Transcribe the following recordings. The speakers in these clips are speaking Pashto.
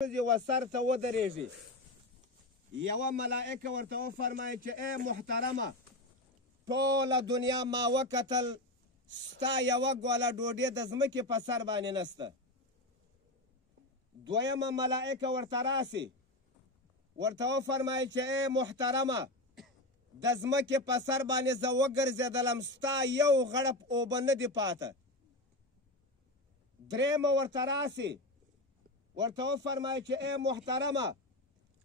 و سر ته ودرېږي. یوه ملائکه ورته وفرمایي چې ای محترمه، ټوله دنیا ما وکتل، ستا یوه ګوله ډوډۍ د ځمکې په سر باندې نسته. دویمه ملائکه ورته راسي، ورته وفرمایي چې ای محترمه، د ځمکې په سر باندې زه وګرځېدلم، ستا یو غړپ اوبه نه دي پاته. درېیمه ورته راسي، ورته وفرمایي چې ای محترمه،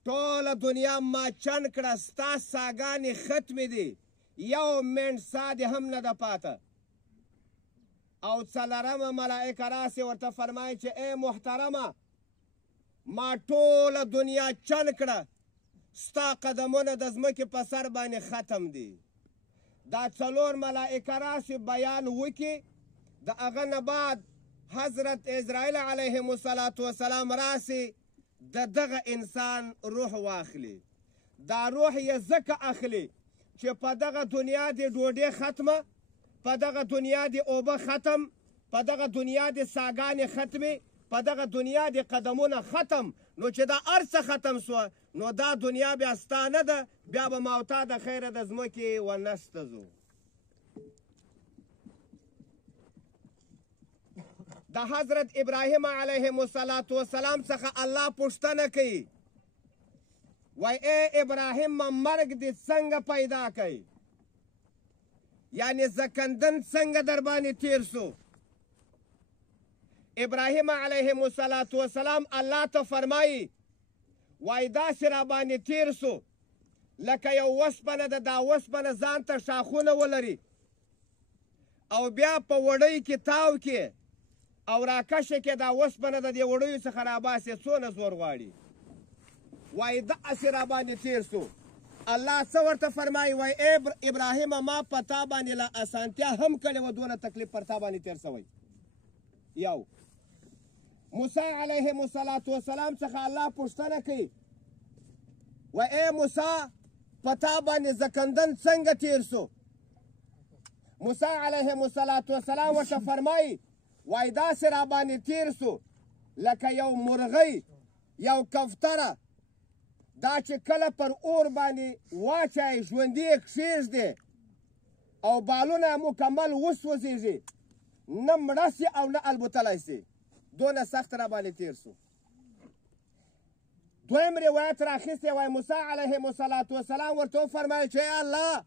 ټوله دنیا ما چند کړه، ستا ساګانې ختمې دي، یو منټ سا دې هم نه ده پاته. او څلورمه ملائکه راسي، ورته فرمایي چې ای محترمه، ما ټوله دنیا چند کړه، ستا قدمونه د ځمکې په سر باندې ختم دي. دا څلور ملائکه راسي بیان وکړي. د هغه نه بعد حضرت اسرائیل علیهم السلام راسي د دغه انسان روح واخلي. دا روح یې ځکه اخلي چې په دغه دنیا د ډوډۍ ختمه، په دغه دنیا د اوبه ختم، په دغه دنیا د ساګانې ختمې، په دغه دنیا د قدمونه ختم. نو چې دا هر څه ختم سوه، نو دا دنیا بیا ستا نه ده، بیا به ما او تا د خیره د ځمکې و نسته ځو. د حضرت ابراهیم علیهم السلام څخه الله پوښتنه کوي، وای ای ابراهیم، مرګ دې څنګه پیدا کوي؟ یعنی زکندن څنګه در باندې تیر سو؟ ابراهیم علیهم السلام الله ته فرمایي، وای داسې را باندې تیر سو لکه یو وسپنه ده، دا وسپنه ځان ته شاخونه ولري او بیا په وړۍ کې تاو کې او راکشه کې دا وسپنه د دې وړیو څخه راباسې، څونه زور غواړي. وای داسې را باندې تیر سو. الله څه ورته فرمایي، وای ابراهیمه، ما په تا باندې لا اسانتیا هم کړې وه، دونه تکلیف پر تا باندې تیر سوی. یو موسی علیهم السلام څخه الله پوښتنه کوي، وای ای موسی، په تا باندې زکندن څنګه تیر سو؟ موسی علیهم السلام ورته فرمایي، وای داسې را باندې تیر سو لکه یو مرغۍ، یو کفتره، دا چې کله پر اور باندې واچوي ژوندي یې کښېږدي او بالونه مکمل وسوځېږي، نه مړه سي او نه البوتلی سي، دونه سخت را باندې تیر سو. دویم روایت راخیستی، وای موسی علیهم السلام ورته وفرمایل چې ای الله،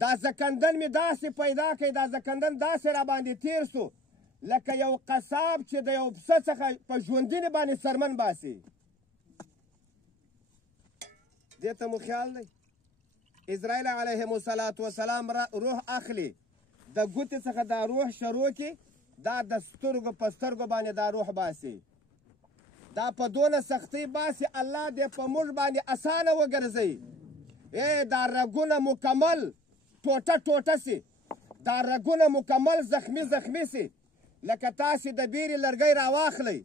دا زکندن مې داسې پیدا کړي، دا زکندن داسې را باندې تیر سو لکه یو قصاب چې د یو پسه څخه په ژوندینې باندې سرمن باسي. دې ته مو خیال دی؟ اسرائیل علیهم السلام روح اخلي، د ګوتې څخه دا روح شروع کړي، دا د سترګو په سترګو باندې دا روح باسي. دا په دونه سختۍ باسي، الله دې په موږ باندې اسانه وګرځوي. دا رګونه مکمل ټوټه ټوټه سي، دا رګونه مکمل زخمي سي، لکه تاسې د بیرې لرګی راواخلئ،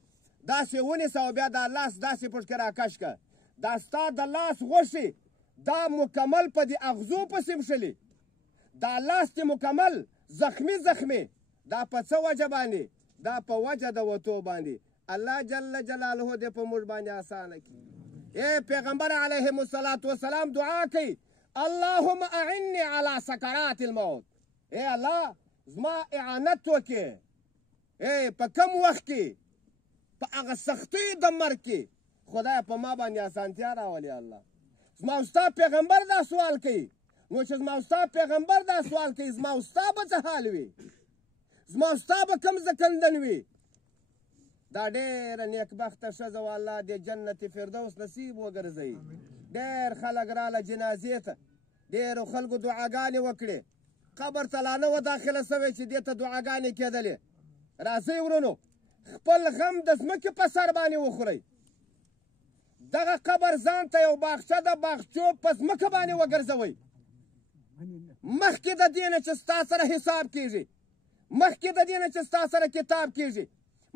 داسې ونیسه او بیا دا لاس داسې پټ کې راکش که، دا ستا د لاس غوښې دا مکمل په دې اغزو پسې مښلي، دا لاس دې مکمل زخمي، دا په څه وجه باندې؟ دا په وجه د وتو باندې. الله جل جلاله دې په موږ باندې اسانه کړي. پیغمبر علیهم السلام دعا کوي، اللهم اعني على سکرات الموت. ای الله، زما اعانت وکړې په کم وخت کې، په هغه سختۍ د مرګ کې، خدای په ما باندې اسانتیا راولي. الله، زما او ستا پیغمبر دا سوال کوي، نو چې زما او ستا پیغمبر دا سوال کوي، زما او ستا به څه حال وي؟ زما او ستا به کم زکندن وي؟ دا ډېره نیکبخته ښځه و، الله دې جنت فردوس نصیب وګرځوي. ډېر خلک راله جنازې ته، ډېرو خلکو دعاګانې وکړې، قبر ته لا نه وه داخله سوی چې دې ته دعاګانې کېدلې. راځئ ورونو، خپل غم د ځمکې په سر باندې وخورئ. دغه قبر ځان ته یو باغچه ده، باغچو په ځمکه باندې وګرځوئ. مخکې د دې نه چې ستا سره حساب کېږي، مخکې د دې نه چې ستا سره کتاب کېږي،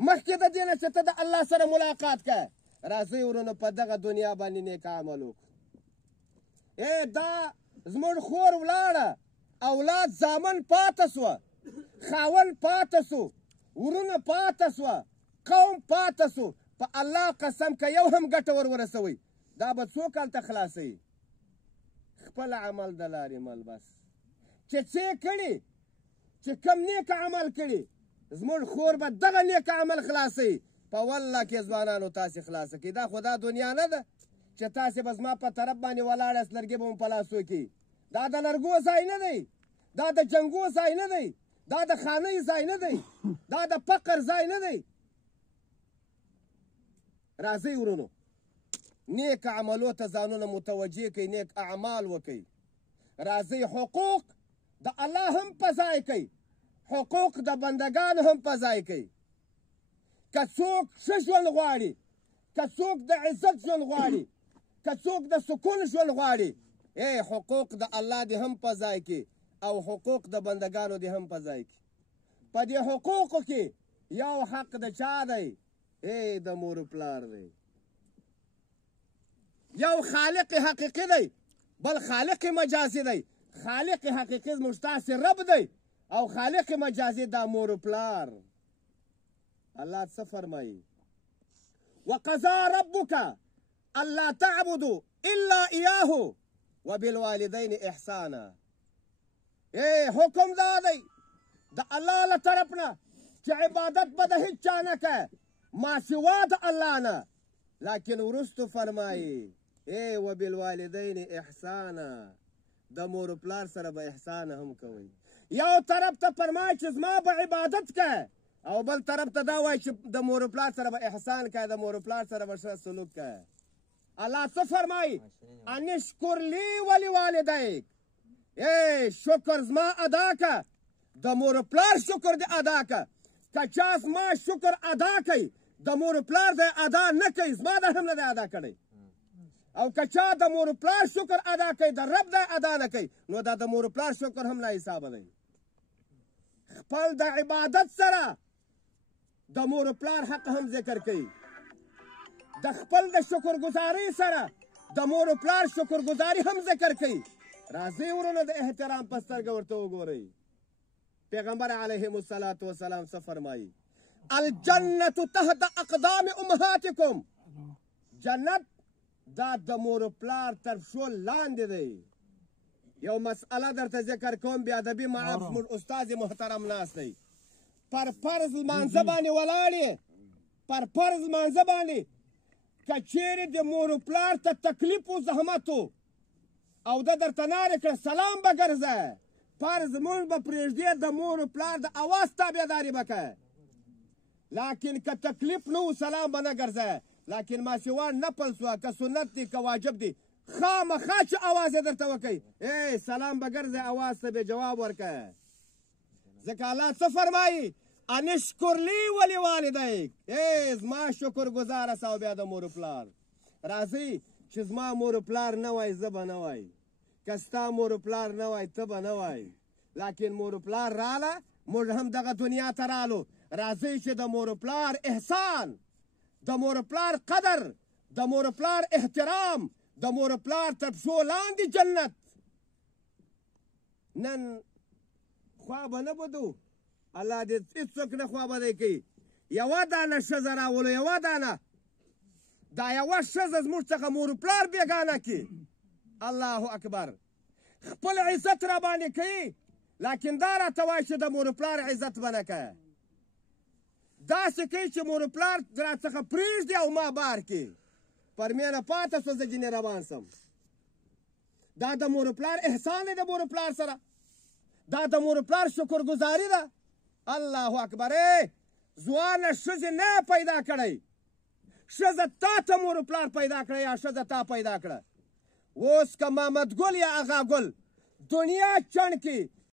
مخکې د دې نه چې ته د الله سره ملاقات کوې، راځئ ورونو په دغه دنیا باندې نیک عمل وکړو. دا زموږ خور ولاړه، اولاد زامن پاته سوه، خاوند پاته سو، ورونه پاته سوه، قوم پاته سو، په الله قسم که یو هم ګټه ورسوئ دا به څو کال ته خلاصوي خپل عمل د لارې مل بس چې څه کړي چې کم نیک عمل کړي زموږ خور به دغه نیک عمل خلاصوي په والله کې ځوانانو تاسې خلاصه کړي دا خو دا دنیا نه ده چې تاسې به زما په طرف باندې ولاړاست لرګي به مو په لاسو کړي دا د لرګو ځای نه دی دا د جنګو ځای نه دی دا د خانۍ ځای نه دی دا د فقر ځای نه دی راځئ ورونو نیک عملو ته ځانونه متوجه کوي نیک اعمال وکوي راځئ حقوق د الله هم په ځای کوي حقوق د بندگانو هم په ځای کوي که څوک ښه ژوند غواړي که څوک د عزت ژوند غواړي که څوک د سکون ژوند غواړي حقوق د الله دې هم په ځای کې او حقوق د بندگانو دې هم په ځای کې په دې حقوقو کې یو حق د چا دی د مور پلار دی یو خالق حقیقي دی بل خالق مجازي دی خالق حقیقي زموږ ستاسې رب دی او خالق مجازي دا مور پلار الله څه فرمایي وقضى ربك الا تعبدوا الا اياه وبالوالدين احسانا حکم دا دی د الله له طرف نه چې عبادت به د هیڅ چا نه کوه ما سوا د الله نه لیکن وروستو فرمایي وبالوالدین احسانا د مور پلار سره به احسان هم کوئ یو طرف ته فرمایي چې زما به عبادت کوه او بل طرف ته دا وایي چې د مور پلار سره به احسان کوه د مور پلار سره به ښه سلوک کوه الله څه فرمایي ان اشکر لی ولوالدیک شکر زما ادا که د مور پلار شکر دې ادا که که چا زما شکر ادا کوي د مور پلار دی ادا نه کوي زما د هم نه دی ادا کړی او که چا د مور پلار شکر ادا کوي د رب دی ادا نه کوي نو دا د مور پلار شکر هم ناحسابه دی خپل د عبادت سره د مور پلار حق هم ذکر کوي د خپل د شکر گزاري سره د مور پلار شکر گزاري هم ذکر کوي راځئ ورونو د احترام په سترګه ورته وګورئ پیغمبر علیهم الصلاة والسلام څه فرمایي الجنة تحت اقدام امهاتکم جنت دا د مور پلار تر پښو لاندې دی یو مسئله درته ذکر کوم بې ادبي معاف زموږ استاد محترم ناست دی پر فرض لمانځه باندې ولاړ یې پر فرض لمانځه باندې که چیرې د مور پلار ته تکلیف و زحمت و او ده درته نارې کړه سلام به ګرځه فرض مونږ به پرېږدې د مور پلار د اواز تابعداري به کوه لیکن که تکلیف نه و سلام به نه ګرځه لیکن ماسوان نفل سوه که سنت دی که واجب دی خامخا چې اواز یې درته وکوي سلام به ګرځه اواز ته به جواب ورکه ځکه الله څه فرمایي ان اشکر لی ولوالدیک زما شکر گزاره سه او بیا د مور پلار راځئ چې زما مور پلار نه وای زه به نه وای که ستا مور پلار نه وای ته به نه وای لیکن مور پلار راله موږ هم دغه دنیا ته رالو راځئ چې د مور پلار احسان د مور پلار قدر د مور پلار احترام د مور پلار تر پښو لاندې جنت نن خوا به نه بدو الله دې هېڅوک نه خوابدی کوي یوه دانه ښځه راولو یوه دانه دا یوه ښځه زموږ څخه مور پلار بېګانه کړي الله اکبر خپل عزت را باندې کوي لیکن دا راته وایي چې د مور پلار عزت به نه کوه داسې کوي چې مور پلار راڅخه پرېږدي او ما بار کړي پر مینه پاته سوه زه ځینې روان سم دا د مور پلار احسان دی د مور پلار سره دا د مور پلار شکرګزاري ده الله اکبر ځوانه ښځې نه پیدا کړی ښځه تا ته مور پلار پیدا کړی یا ښځه تا پیدا کړه اوس که محمد ګل یا اغا ګل دنیا چڼ کې